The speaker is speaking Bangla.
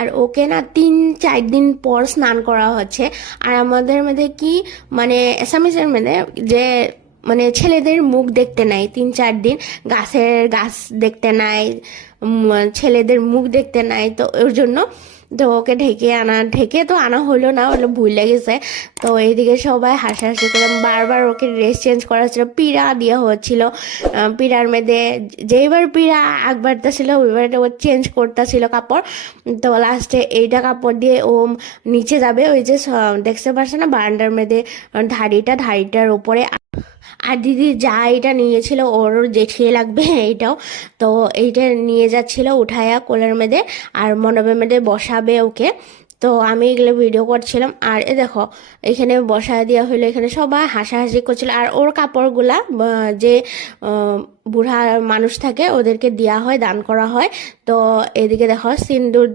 আর ওকে না তিন, চার দিন পর স্নান করা হচ্ছে। আর আমাদের মধ্যে কি মানে এসামিসের মধ্যে যে মানে ছেলেদের মুখ দেখতে নাই, তিন চার দিন গাছের গাছ দেখতে নাই ছেলেদের মুখ দেখতে নাই, তো ওর জন্য তো ওকে ঢেকে আনা, ঢেকে তো আনা হলো না হলো ভুল লেগেছে। তো এইদিকে সবাই হাসাহাসি করে বারবার ওকে ড্রেস চেঞ্জ করা হচ্ছিল পিড়া দেওয়া হচ্ছিল। পিড়ার মধ্যে যেইবার পিড়া বাড়তেছিল ওইবার ও চেঞ্জ করতেছিল কাপড়। তো লাস্টে এইটা কাপড় দিয়ে ও নিচে যাবে, ওই যে দেখতে পারছে না বারান্দার মধ্যে, ধাড়িটা, ধাড়িটার উপরে আর দিদি যা এটা নিয়েছিল, ওর জেঠিয়ে লাগবে, এইটাও। তো এইটা নিয়ে যাচ্ছিল উঠায়া কোলের মেয়েদের আর মণ্ডপের মেয়েদে বসাবে ওকে। তো আমি এগুলো ভিডিও করছিলাম, আর এ দেখো, এখানে বসায় দেওয়া হলো এখানে সবাই হাসাহাসি করছিল, আর ওর কাপড়গুলা যে বুড়া মানুষ থাকে, ওদেরকে দেওয়া হয়, দান করা হয়। তো এদিকে দেখো, সিন্দুর